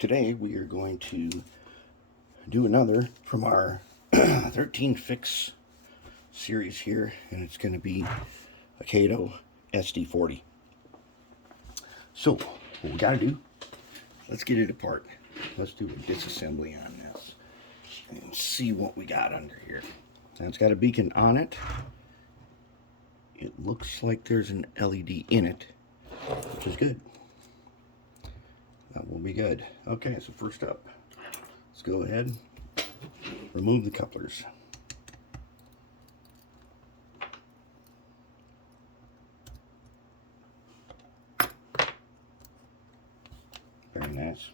Today we are going to do another from our 13 fix series here, and it's going to be a Kato SD40. So what we got to do, let's get it apart. Let's do a disassembly on this and see what we got under here. Now it's got a beacon on it. It looks like there's an LED in it, which is good. That will be good. Okay, so first up, let's go ahead, remove the couplers. Very nice.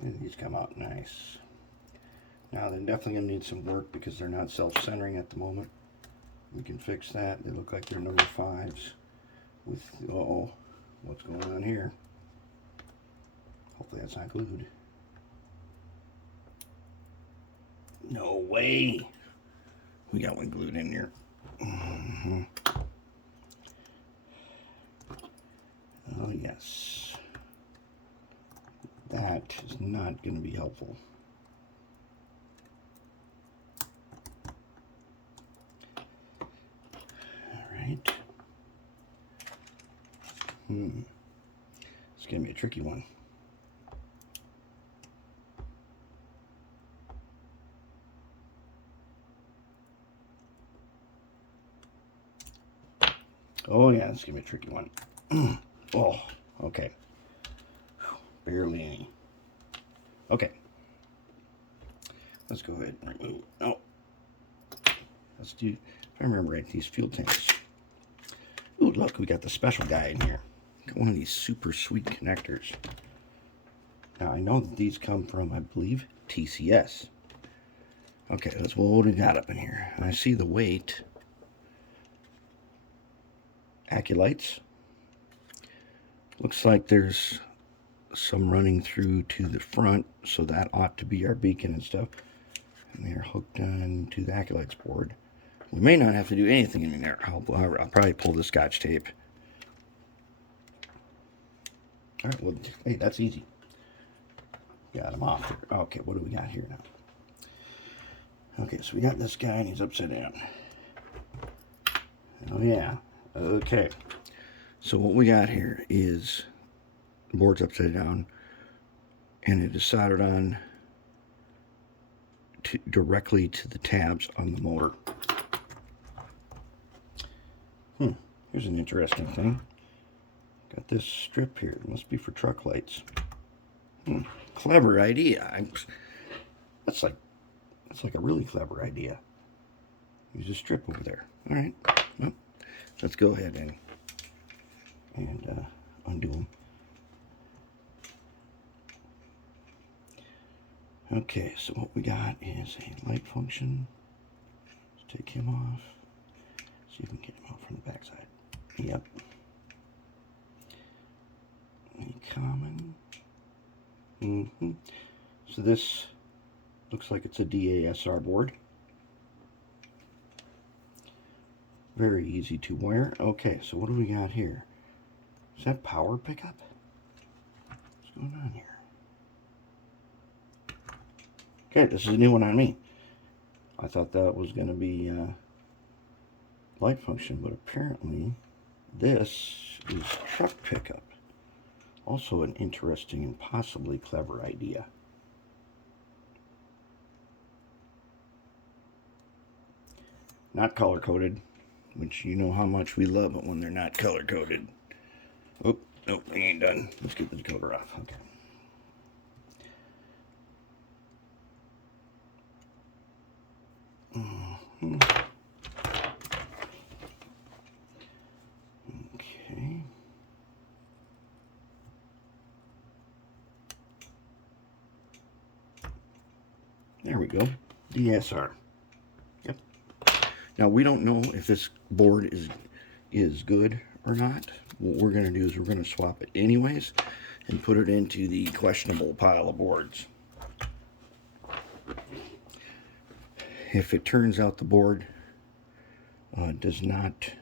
And these come out nice. Now they're definitely going to need some work because they're not self-centering at the moment. We can fix that. They look like they're number 5s with, uh-oh, what's going on here? Hopefully that's not glued. No way. We got one glued in here. Oh yes. That is not going to be helpful. Alright. It's going to be a tricky one. Oh yeah, it's gonna be a tricky one. Oh, okay. Barely any. Okay. Let's go ahead and remove. Oh. Let's do, if I remember right, these fuel tanks. Ooh, look, we got the special guy in here. Got one of these super sweet connectors. Now I know that these come from, I believe, TCS. Okay, that's what we got up in here. And I see the weight. Accu-Lights. Looks like there's some running through to the front, so that ought to be our beacon and stuff. And they're hooked on to the Accu-Lights board. We may not have to do anything in there. I'll probably pull the Scotch tape. All right, well, hey, that's easy. Got him off here. Okay, what do we got here now? Okay, so we got this guy and he's upside down. Oh yeah. Okay, so what we got here is the board's upside down and it is soldered on directly to the tabs on the motor. Here's an interesting thing. Got this strip here. It must be for truck lights. Clever idea. That's like a really clever idea. Use a strip over there. All right. Well, let's go ahead and undo them. Okay, so what we got is a light function. Let's take him off. See if we can get him out from the backside. Yep. A common. So this looks like it's a DASR board. Very easy to wire. Okay, so what do we got here? Is that power pickup? What's going on here? Okay, this is a new one on me. I thought that was going to be light function, but apparently this is truck pickup. Also an interesting and possibly clever idea. Not color-coded, which you know how much we love it when they're not color-coded. Oh, nope, we ain't done. Let's get the decoder off. Okay. Okay. There we go. DSR. Yep. Now we don't know if this board is good or not. What we're going to do is we're going to swap it anyways and put it into the questionable pile of boards. If it turns out the board does not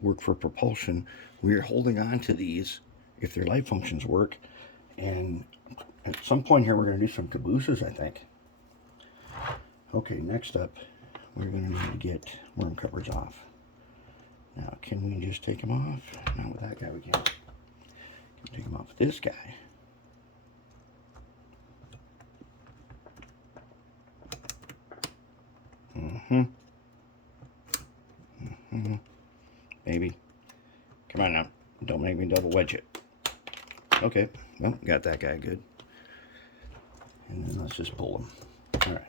work for propulsion, we're holding on to these if their light functions work, and at some point here we're going to do some cabooses, I think. Okay, next up, we're going to need to get worm covers off. Now, can we just take them off? Not with that guy, we can't. Can we take them off with this guy? Maybe. Come on now. Don't make me double wedge it. Okay. Well, got that guy good. And then let's just pull him. Alright.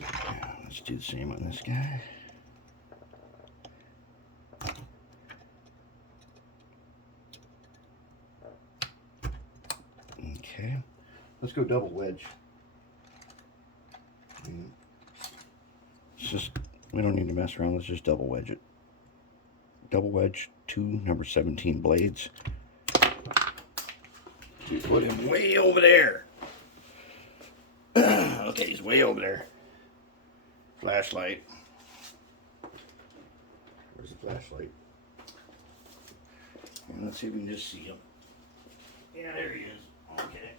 Now, let's do the same on this guy. Okay. Let's go double wedge. It's just, we don't need to mess around. Let's just double wedge it. Double wedge 2 number 17 blades. We put him way over there. Okay, he's way over there. Flashlight. Where's the flashlight? And let's see if we can just see him. Yeah, there he is. Okay.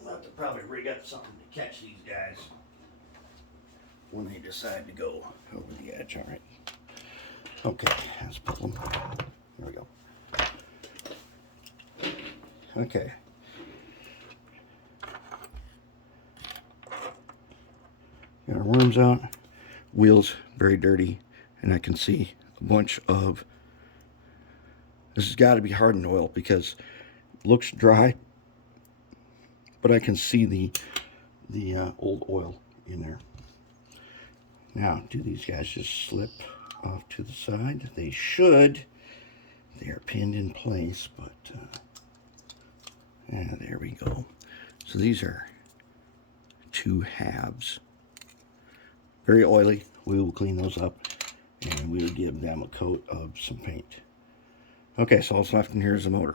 We'll have to probably rig up something to catch these guys when they decide to go over the edge. All right. Okay, let's pull them. There we go. Okay. Got our worms out. Wheels very dirty, and I can see a bunch of. This has got to be hardened oil because it looks dry, but I can see the old oil in there. Now, do these guys just slip off to the side? They should. They are pinned in place, but yeah, there we go. So these are 2 halves. Very oily. We will clean those up, and we will give them a coat of some paint. Okay, so all that's left in here is the motor.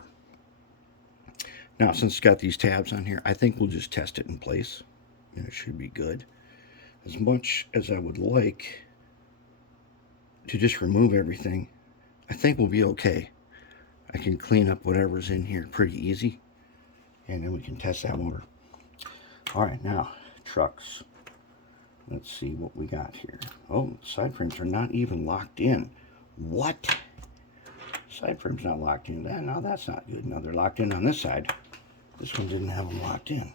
Now, since it's got these tabs on here, I think we'll just test it in place, and it should be good. As much as I would like to just remove everything, I think we'll be okay. I can clean up whatever's in here pretty easy, and then we can test that motor. All right, now, trucks. Let's see what we got here. Oh, side frames are not even locked in. What? Side frame's not locked in. Now that's not good. Now they're locked in on this side. This one didn't have them locked in.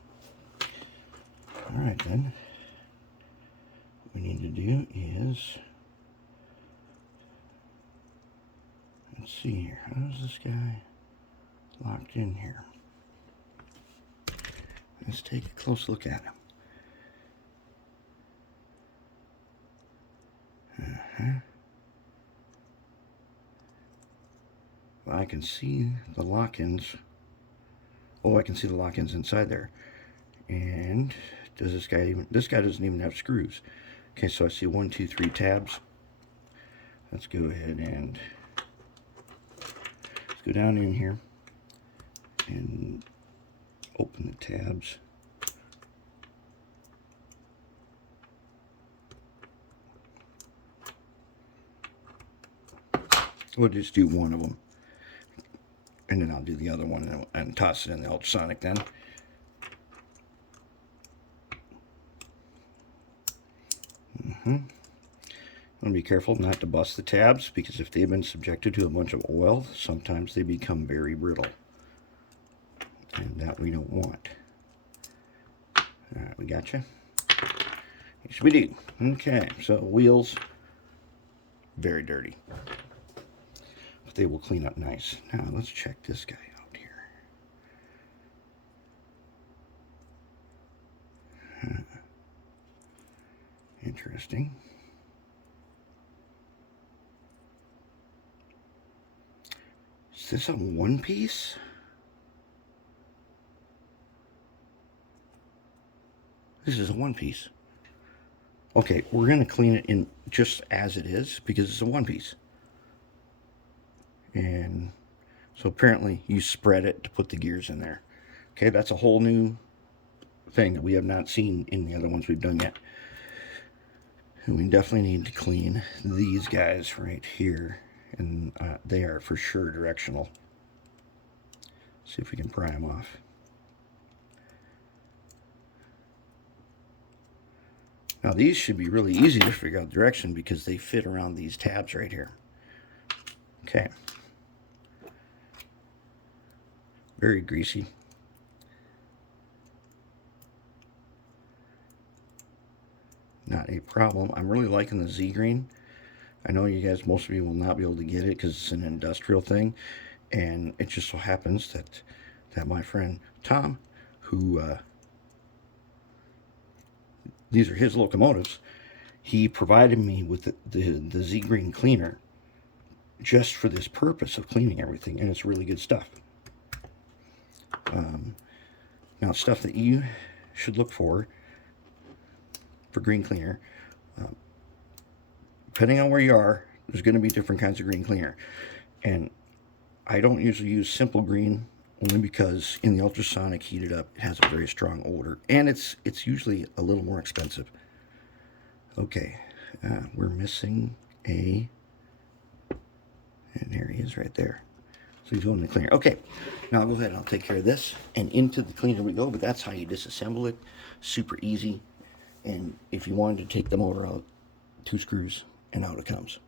All right, then. What we need to do is, let's see here. How is this guy locked in here? Let's take a close look at him. Well, I can see the lock-ins. Oh, I can see the lock-ins inside there. And does this guy even? This guy doesn't even have screws. Okay, so I see 1, 2, 3 tabs. Let's go ahead and let's go down in here and open the tabs. We'll just do one of them, and then I'll do the other one and toss it in the ultrasonic then. I'm going to be careful not to bust the tabs, because if they've been subjected to a bunch of oil, sometimes they become very brittle, and that we don't want. Alright, we got you. Yes, we do. Okay, so wheels, very dirty. But they will clean up nice. Now, let's check this guy out here. Interesting. Is this a one piece? This is a one piece. Okay, we're going to clean it in just as it is because it's a one piece. And so apparently you spread it to put the gears in there. Okay, that's a whole new thing that we have not seen in the other ones we've done yet. And we definitely need to clean these guys right here. And they are for sure directional. See if we can pry them off. Now these should be really easy to figure out direction because they fit around these tabs right here. Okay. Very greasy. Not a problem. I'm really liking the Z green. I know you guys, most of you will not be able to get it because it's an industrial thing, and it just so happens that my friend Tom, who these are his locomotives, he provided me with the Z green cleaner just for this purpose of cleaning everything, and it's really good stuff. Now, stuff that you should look for green cleaner, depending on where you are, there's going to be different kinds of green cleaner, and I don't usually use simple green only because in the ultrasonic heated up it has a very strong odor, and it's usually a little more expensive. Okay, we're missing a, and there he is right there. So he's going in the cleaner. Okay, now I'll go ahead and I'll take care of this, and into the cleaner we go. But that's how you disassemble it. Super easy. And if you wanted to take the motor out, 2 screws and out it comes.